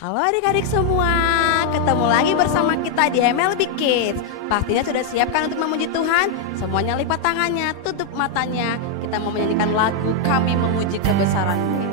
Halo adik-adik semua, ketemu lagi bersama kita di MLB Kids. Pastinya sudah siapkan untuk memuji Tuhan? Semuanya lipat tangannya, tutup matanya. Kita mau menyanyikan lagu Kami Memuji Kebesaran-Mu.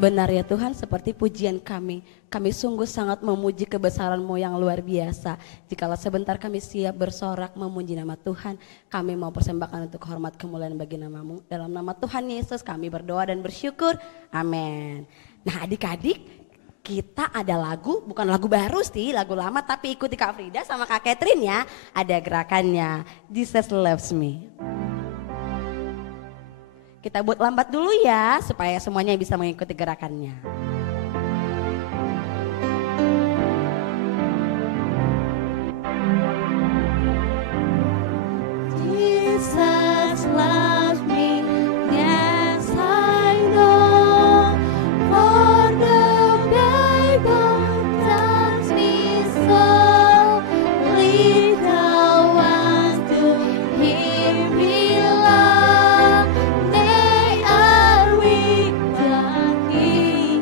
Benar ya Tuhan, seperti pujian kami sungguh sangat memuji kebesaran-Mu yang luar biasa. Jikalau sebentar kami siap bersorak memuji nama Tuhan, kami mau persembahkan untuk hormat kemuliaan bagi nama-Mu. Dalam nama Tuhan Yesus kami berdoa dan bersyukur, amin. Nah adik-adik, kita ada lagu, bukan lagu baru sih, lagu lama, tapi ikuti Kak Frida sama Kak Catherine ya. Ada gerakannya, Jesus Loves Me. Kita buat lambat dulu ya, supaya semuanya bisa mengikuti gerakannya. Jesus loves me, yes I know, for the Bible tells me so. Little ones to Him belong. They are weak, but He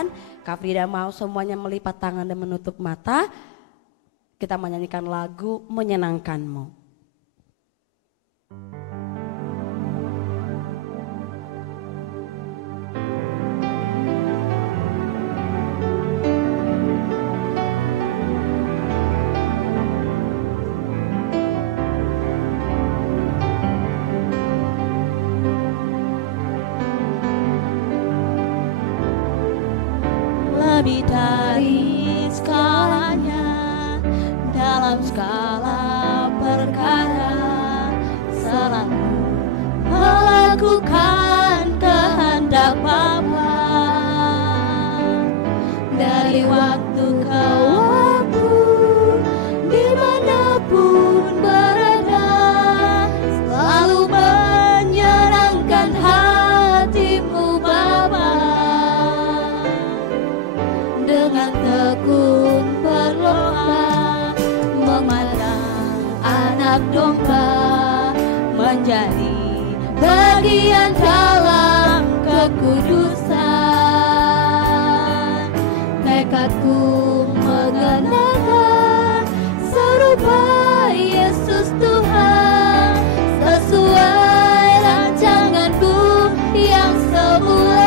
Tuhan. Kak Frida mau semuanya melipat tangan dan menutup mata. Kita menyanyikan lagu Menyenangkanmu. Lebih dari skalanya, dalam skala perkara, selalu melakukan kehendak Bapa. Dari waktu ke waktu, dimanapun berada, selalu menyenangkan hatimu Bapa. Dengan tekun berdoa, memandang anak domba menjadi bagian dalam kekudusan. Tekadku mengenakan serupa Yesus Tuhan, sesuai rancanganku yang semula.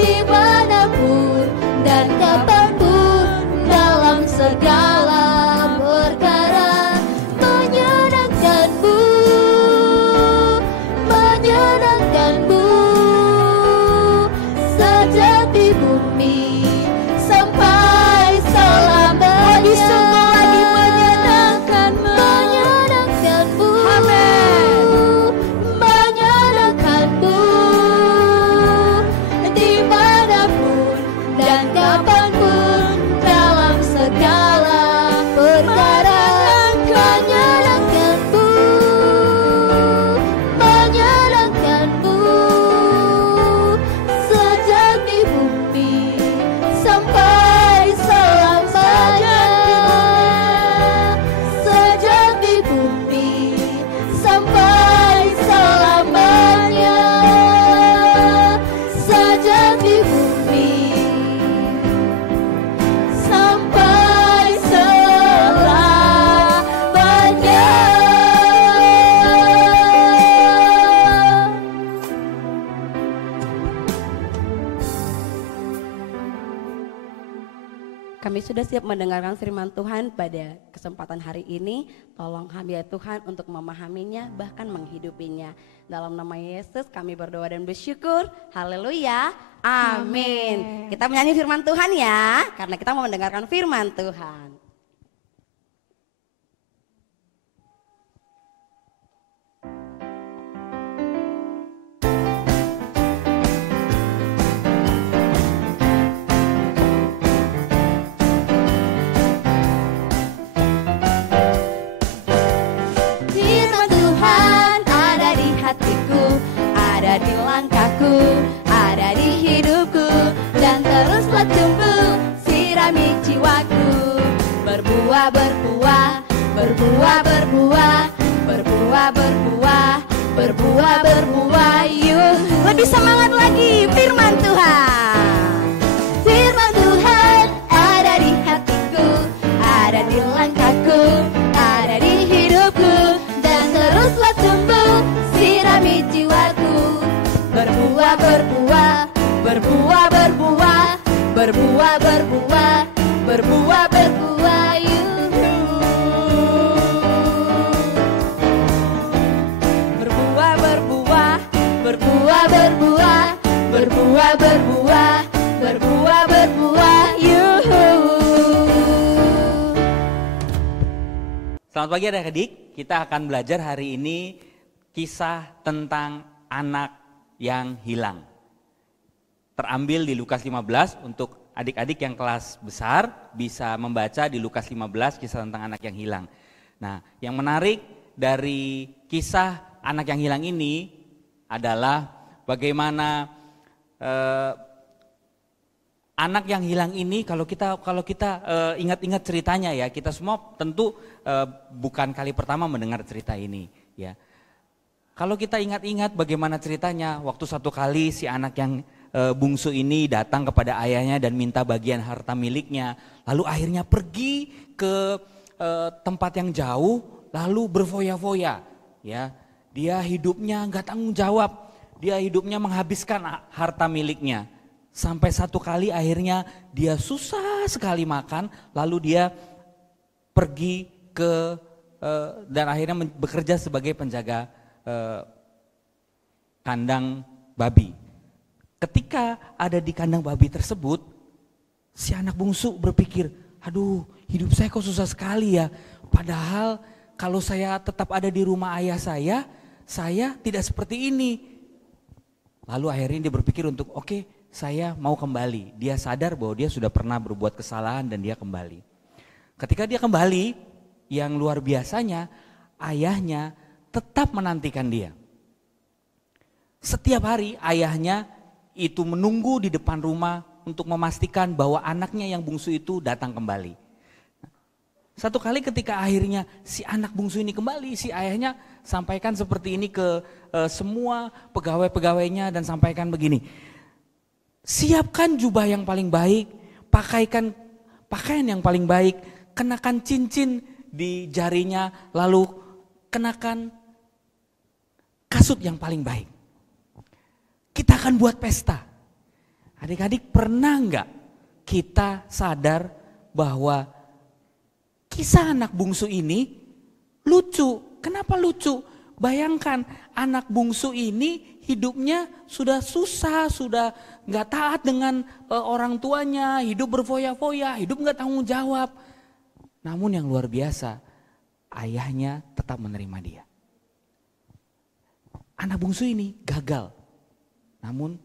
Dimanapun dan kapanpun, dalam segala perkara, menyenangkanmu, menyenangkanmu, sejak di bumi sampai selamanya. Lebih sungguh lagi menyenangkanmu, menyenangkanmu, amin, menyenangkanmu. Dimanapun dan kapanpun, dalam segala perkara, menyenangkanmu, menyenangkanmu, sejak di bumi sampai selamanya, sejak di bumi sampai selamanya, sejak di bumi sampai selamanya. Kami sudah siap mendengarkan firman Tuhan pada kesempatan hari ini. Tolong hamba Tuhan untuk memahaminya, bahkan menghidupinya. Dalam nama Yesus kami berdoa dan bersyukur. Haleluya. Amin. Kita menyanyi firman Tuhan ya, karena kita mau mendengarkan firman Tuhan. Firman Tuhan ada di hatiku, ada di langkahku, ada di hidupku, dan teruslah tumbuh, sirami jiwaku. Berbuah, berbuah, berbuah, berbuah, berbuah, berbuah, berbuah, berbuah. Yuk, lebih semangat lagi firman Tuhan. Firman Tuhan ada di hatiku, ada di langkahku, ada di hidupku, dan teruslah tumbuh, sirami jiwaku. Berbuah, berbuah, berbuah, berbuah, berbuah, berbuah, berbuah, berbuah. Berbuah, berbuah, berbuah, berbuah, berbuah, berbuah, berbuah, berbuah. Selamat pagi adik-adik, kita akan belajar hari ini kisah tentang anak yang hilang. Terambil di Lukas 15, untuk adik-adik yang kelas besar bisa membaca di Lukas 15 kisah tentang anak yang hilang. Nah, yang menarik dari kisah anak yang hilang ini adalah bagaimana anak yang hilang ini kalau kita ingat-ingat ceritanya ya, kita semua tentu bukan kali pertama mendengar cerita ini ya. Kalau kita ingat-ingat bagaimana ceritanya, waktu satu kali si anak yang bungsu ini datang kepada ayahnya dan minta bagian harta miliknya, lalu akhirnya pergi ke tempat yang jauh, lalu berfoya-foya ya. Dia hidupnya nggak tanggung jawab, dia hidupnya menghabiskan harta miliknya. Sampai satu kali akhirnya dia susah sekali makan, lalu dia pergi ke dan akhirnya bekerja sebagai penjaga kandang babi. Ketika ada di kandang babi tersebut, si anak bungsu berpikir, aduh hidup saya kok susah sekali ya. Padahal kalau saya tetap ada di rumah ayah saya tidak seperti ini. Lalu akhirnya dia berpikir untuk oke, saya mau kembali. Dia sadar bahwa dia sudah pernah berbuat kesalahan dan dia kembali. Ketika dia kembali, yang luar biasanya ayahnya tetap menantikan dia. Setiap hari ayahnya itu menunggu di depan rumah untuk memastikan bahwa anaknya yang bungsu itu datang kembali. Satu kali ketika akhirnya si anak bungsu ini kembali, si ayahnya sampaikan seperti ini ke semua pegawai-pegawainya dan sampaikan begini. Siapkan jubah yang paling baik, pakaikan pakaian yang paling baik, kenakan cincin di jarinya, lalu kenakan kasut yang paling baik. Kita akan buat pesta. Adik-adik, pernah enggak kita sadar bahwa kisah anak bungsu ini lucu? Kenapa lucu? Bayangkan anak bungsu ini hidupnya sudah susah, sudah nggak taat dengan orang tuanya, hidup berfoya-foya, hidup nggak tanggung jawab. Namun yang luar biasa, ayahnya tetap menerima dia. Anak bungsu ini gagal, namun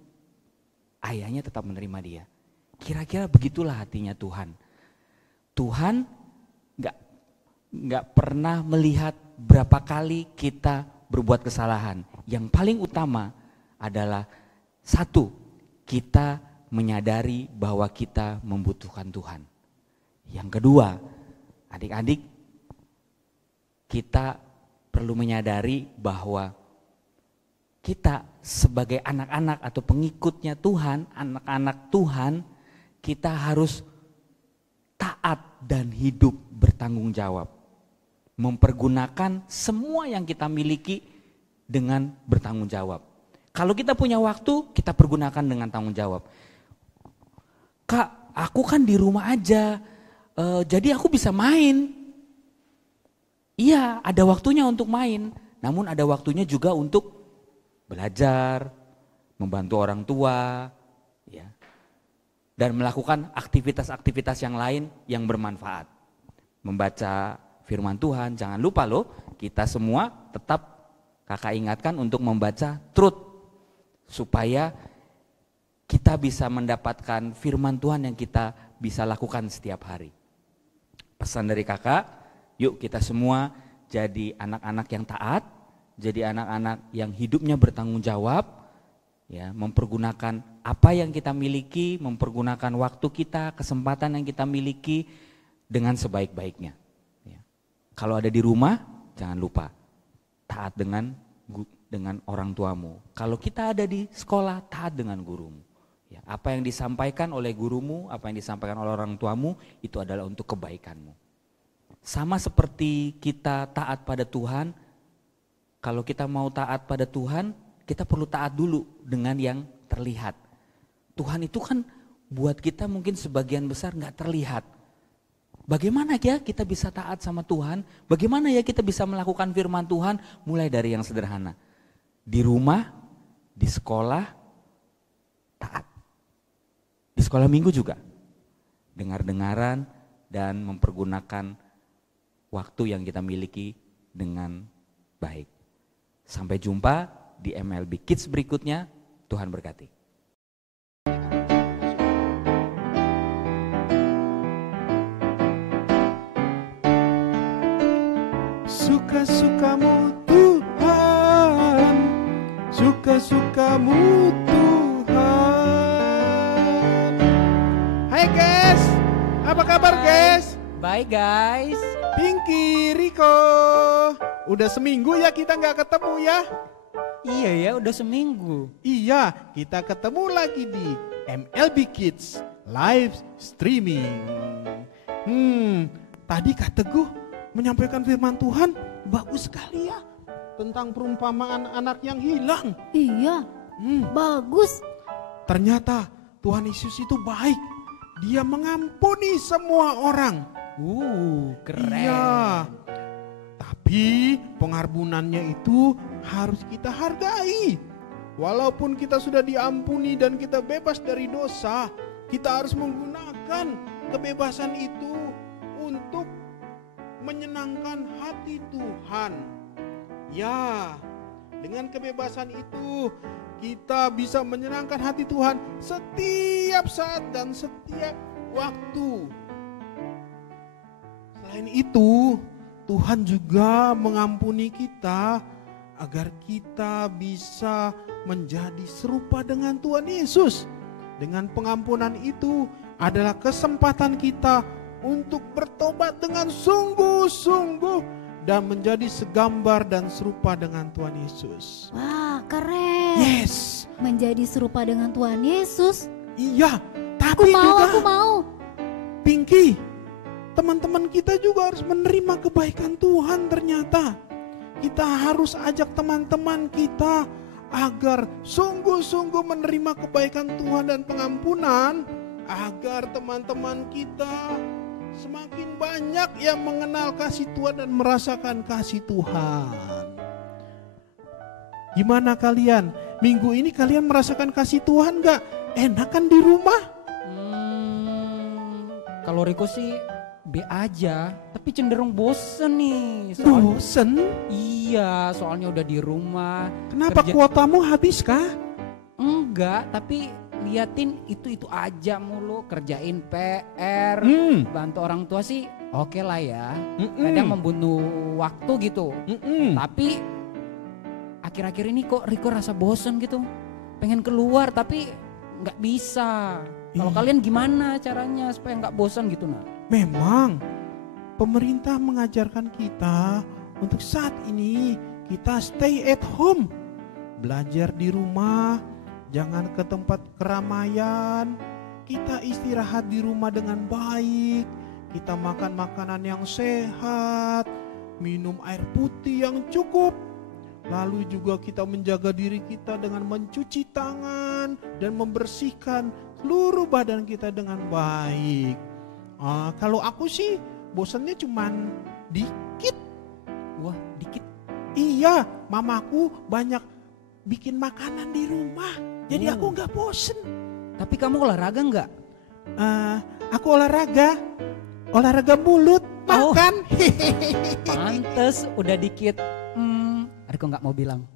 ayahnya tetap menerima dia. Kira-kira begitulah hatinya Tuhan. Tuhan nggak pernah melihat berapa kali kita berbuat kesalahan. Yang paling utama adalah satu, kita menyadari bahwa kita membutuhkan Tuhan. Yang kedua, adik-adik, kita perlu menyadari bahwa kita sebagai anak-anak atau pengikutnya Tuhan, anak-anak Tuhan, kita harus taat dan hidup bertanggung jawab. Mempergunakan semua yang kita miliki dengan bertanggung jawab. Kalau kita punya waktu, kita pergunakan dengan tanggung jawab. Kak, aku kan di rumah aja, jadi aku bisa main. Iya, ada waktunya untuk main, namun ada waktunya juga untuk belajar, membantu orang tua, ya, dan melakukan aktivitas-aktivitas yang lain yang bermanfaat. Membaca firman Tuhan, jangan lupa loh, kita semua tetap kakak ingatkan untuk membaca truth, supaya kita bisa mendapatkan firman Tuhan yang kita bisa lakukan setiap hari. Pesan dari kakak, yuk kita semua jadi anak-anak yang taat, jadi anak-anak yang hidupnya bertanggung jawab, ya, mempergunakan apa yang kita miliki, mempergunakan waktu kita, kesempatan yang kita miliki dengan sebaik-baiknya. Ya. Kalau ada di rumah, jangan lupa taat dengan orang tuamu. Kalau kita ada di sekolah, taat dengan gurumu. Ya, apa yang disampaikan oleh gurumu, apa yang disampaikan oleh orang tuamu, itu adalah untuk kebaikanmu. Sama seperti kita taat pada Tuhan, kalau kita mau taat pada Tuhan, kita perlu taat dulu dengan yang terlihat. Tuhan itu kan buat kita mungkin sebagian besar nggak terlihat. Bagaimana ya kita bisa taat sama Tuhan? Bagaimana ya kita bisa melakukan firman Tuhan? Mulai dari yang sederhana. Di rumah, di sekolah, taat. Di sekolah minggu juga. Dengar-dengaran dan mempergunakan waktu yang kita miliki dengan baik. Sampai jumpa di MLB Kids berikutnya. Tuhan berkati. Suka-sukamu Tuhan, suka-sukamu Tuhan, Apa kabar guys? Baik guys. Pinky, Rico. Udah seminggu ya kita nggak ketemu ya? Iya ya, udah seminggu. Iya, kita ketemu lagi di MLB Kids live streaming. Tadi Kak Teguh menyampaikan firman Tuhan bagus sekali ya. Tentang perumpamaan anak yang hilang. Iya, bagus. Ternyata Tuhan Yesus itu baik. Dia mengampuni semua orang. Keren. Iya. Tapi pengarbunannya itu harus kita hargai. Walaupun kita sudah diampuni dan kita bebas dari dosa, kita harus menggunakan kebebasan itu untuk menyenangkan hati Tuhan. Ya, dengan kebebasan itu kita bisa menyenangkan hati Tuhan setiap saat dan setiap waktu. Selain itu, Tuhan juga mengampuni kita agar kita bisa menjadi serupa dengan Tuhan Yesus. Dengan pengampunan itu adalah kesempatan kita untuk bertobat dengan sungguh-sungguh dan menjadi segambar dan serupa dengan Tuhan Yesus. Wah, keren. Yes. Menjadi serupa dengan Tuhan Yesus. Iya, tapi Aku mau. Pinky, teman-teman kita juga harus menerima kebaikan Tuhan ternyata. Kita harus ajak teman-teman kita agar sungguh-sungguh menerima kebaikan Tuhan dan pengampunan. Agar teman-teman kita semakin banyak yang mengenal kasih Tuhan dan merasakan kasih Tuhan. Gimana kalian? Minggu ini kalian merasakan kasih Tuhan gak? Enak kan di rumah? Kalau Riko sih B aja, tapi cenderung bosen nih. Bosen? Iya, soalnya udah di rumah. Kenapa kuotamu habis kah? Enggak, tapi liatin itu aja mulu. Kerjain PR, bantu orang tua sih oke lah ya. Kadang membunuh waktu gitu. Tapi akhir-akhir ini kok Riko rasa bosen gitu. Pengen keluar tapi nggak bisa. Kalau kalian gimana caranya supaya nggak bosan gitu nah? Memang pemerintah mengajarkan kita untuk saat ini kita stay at home. Belajar di rumah, jangan ke tempat keramaian. Kita istirahat di rumah dengan baik. Kita makan makanan yang sehat, minum air putih yang cukup. Lalu juga kita menjaga diri kita dengan mencuci tangan dan membersihkan seluruh badan kita dengan baik. Kalau aku sih bosannya cuman dikit. Wah, dikit. Iya, mamaku banyak bikin makanan di rumah. Jadi aku nggak bosen. Tapi kamu olahraga nggak? Aku olahraga mulut, makan. Pantes udah dikit. Riko nggak mau bilang.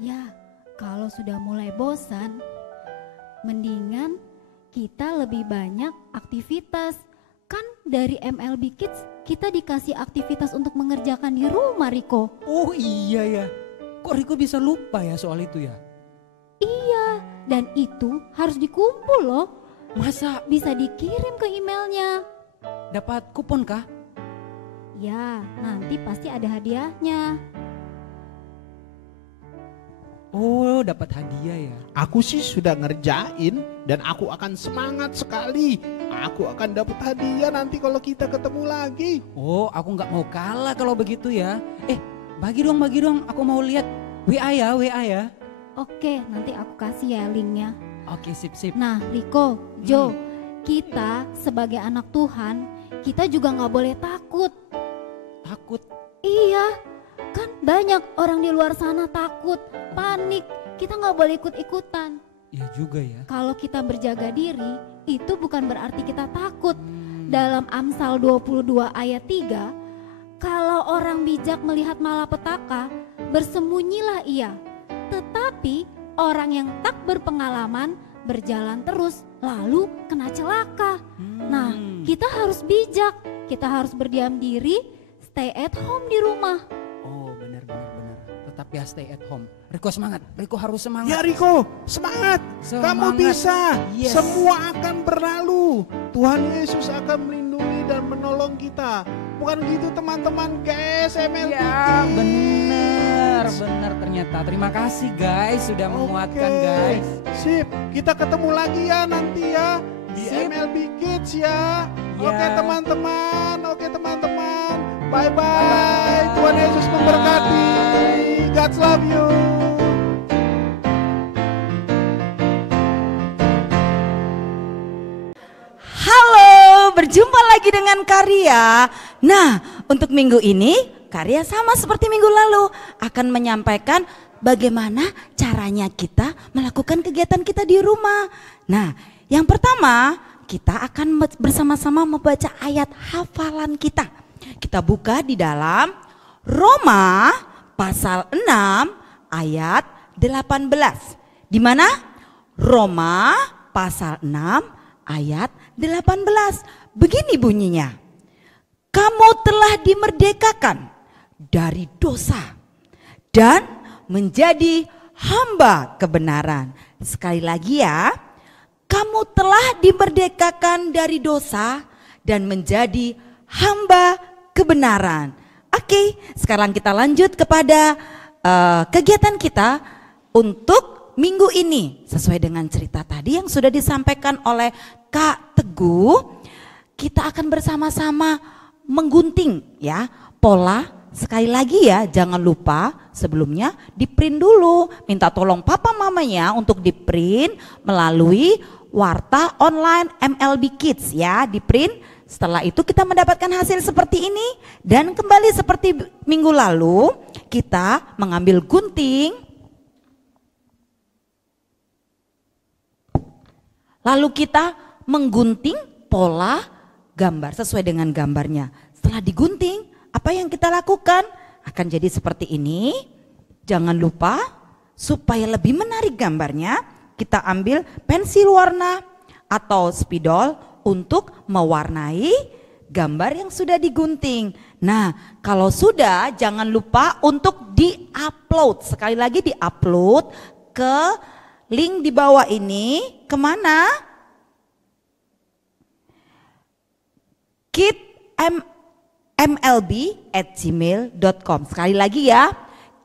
Ya, kalau sudah mulai bosan, mendingan kita lebih banyak aktivitas. Kan dari MLB Kids kita dikasih aktivitas untuk mengerjakan di rumah, Riko. Oh iya ya, kok Riko bisa lupa ya soal itu ya? Iya, dan itu harus dikumpul loh. Masa Bisa dikirim ke emailnya. dapat kupon kah? Ya, nanti pasti ada hadiahnya. Oh, dapat hadiah ya. Aku sih sudah ngerjain dan aku akan semangat sekali. Aku akan dapat hadiah nanti kalau kita ketemu lagi. Oh, aku nggak mau kalah kalau begitu ya. Bagi dong, aku mau lihat WA ya. Oke, nanti aku kasih ya linknya. Oke, sip. Nah, Riko, Jo, kita sebagai anak Tuhan, kita juga nggak boleh takut. Takut. Iya, kan banyak orang di luar sana takut, panik. Kita nggak boleh ikut-ikutan. Ya juga ya. Kalau kita berjaga diri, itu bukan berarti kita takut. Dalam Amsal 22 ayat 3, kalau orang bijak melihat malapetaka, bersembunyilah ia. Tetapi orang yang tak berpengalaman berjalan terus, lalu kena celaka. Nah, kita harus bijak, kita harus berdiam diri, stay at home di rumah. Oh, benar. Tetap Ya stay at home. Riko semangat, Riko harus semangat. Ya Riko, semangat. Kamu bisa. Yes. Semua akan berlalu. Tuhan Yesus akan melindungi dan menolong kita. Bukan gitu teman-teman GSML. Ya benar ternyata. Terima kasih guys sudah menguatkan guys. Sip, kita ketemu lagi ya nanti ya di Sip. MLB Kids ya. Ya. Oke teman-teman. Bye-bye. Tuhan Yesus memberkati. God's love you. Halo, berjumpa lagi dengan Karya. Nah, untuk minggu ini Karya sama seperti minggu lalu akan menyampaikan bagaimana caranya kita melakukan kegiatan kita di rumah. Nah, yang pertama kita akan bersama-sama membaca ayat hafalan kita. Kita buka di dalam Roma pasal 6 ayat 18. Di mana? Roma pasal 6 ayat 18. Begini bunyinya. Kamu telah dimerdekakan dari dosa dan menjadi hamba kebenaran. Sekali lagi ya. Kamu telah dimerdekakan dari dosa dan menjadi hamba kebenaran. Oke, sekarang kita lanjut kepada kegiatan kita untuk minggu ini. Sesuai dengan cerita tadi yang sudah disampaikan oleh Kak Teguh, kita akan bersama-sama menggunting ya pola. Sekali lagi ya, jangan lupa sebelumnya di print dulu. Minta tolong papa mamanya untuk di print melalui Warta Online MLB Kids ya, di print. Setelah itu kita mendapatkan hasil seperti ini dan kembali seperti minggu lalu kita mengambil gunting. Lalu kita menggunting pola gambar sesuai dengan gambarnya. Setelah digunting, apa yang kita lakukan? Akan jadi seperti ini. Jangan lupa supaya lebih menarik gambarnya, kita ambil pensil warna atau spidol untuk mewarnai gambar yang sudah digunting. Nah, kalau sudah jangan lupa untuk di-upload. Sekali lagi di-upload ke link di bawah ini. Kemana? kitmlb@gmail.com. Sekali lagi ya,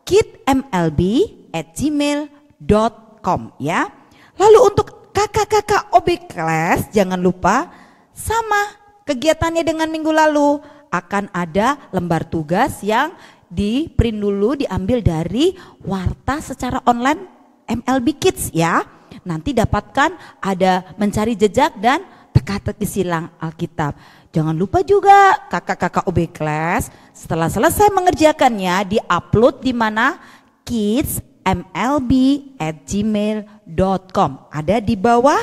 kitmlb@gmail.com ya. Lalu untuk kakak-kakak OB Class jangan lupa sama kegiatannya dengan minggu lalu. Akan ada lembar tugas yang di print dulu, diambil dari Warta secara online MLB Kids ya. Nanti dapatkan ada mencari jejak dan teka-teki silang Alkitab. Jangan lupa juga kakak-kakak OB Class setelah selesai mengerjakannya di-upload di mana? kidsmlb@gmail.com. Ada di bawah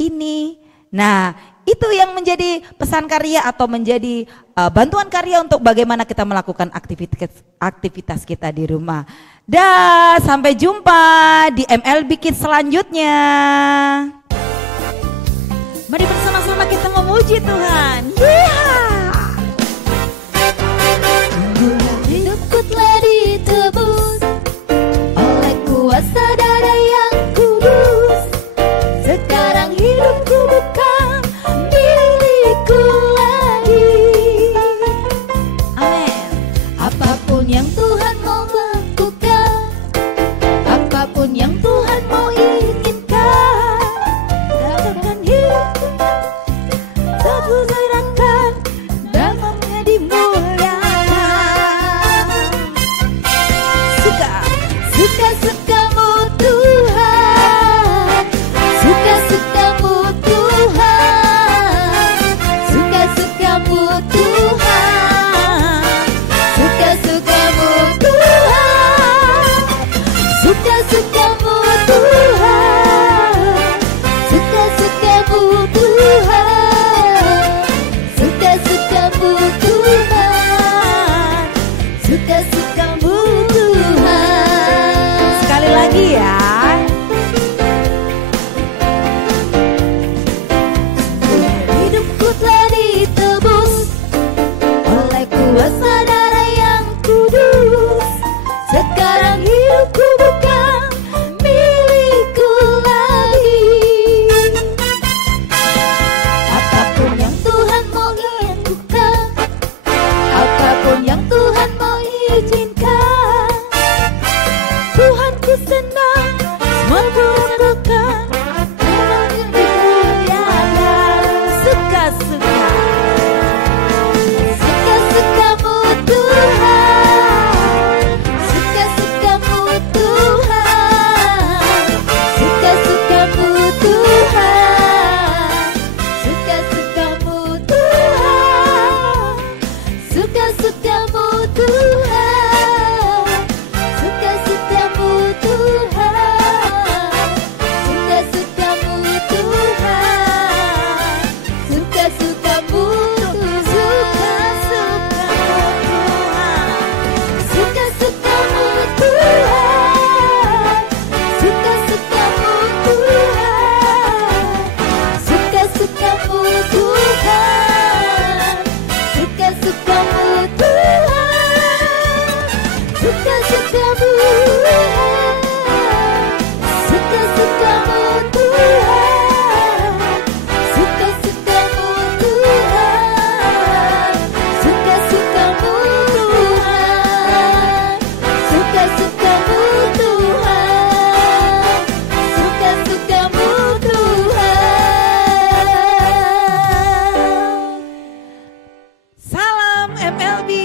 ini. Nah, itu yang menjadi pesan Karya atau menjadi bantuan Karya untuk bagaimana kita melakukan aktivitas kita di rumah. Dah, sampai jumpa di MLB Kids selanjutnya. Mari bersama-sama kita memuji Tuhan. Hidupku telah ditebus oleh kuasa darah yang kudus. Sekarang hidupku bukan milikku lagi. Amin. Apapun yang Tuhan mau lakukan, apapun yang Tuhan mau inginkan, dalam hidupku Aku serahkan damai dimuliakan. Suka-sukamu Tuhan, suka-sukamu Tuhan, suka-sukamu Tuhan, suka-sukamu Tuhan, suka-sukamu Tuhan, suka-sukamu Tuhan. Suka-sukamu Tuhan, suka-sukamu Tuhan. Sekali lagi ya. Hidupku telah ditebus oleh kuasa darah yang kudus. Sekarang hidup MLB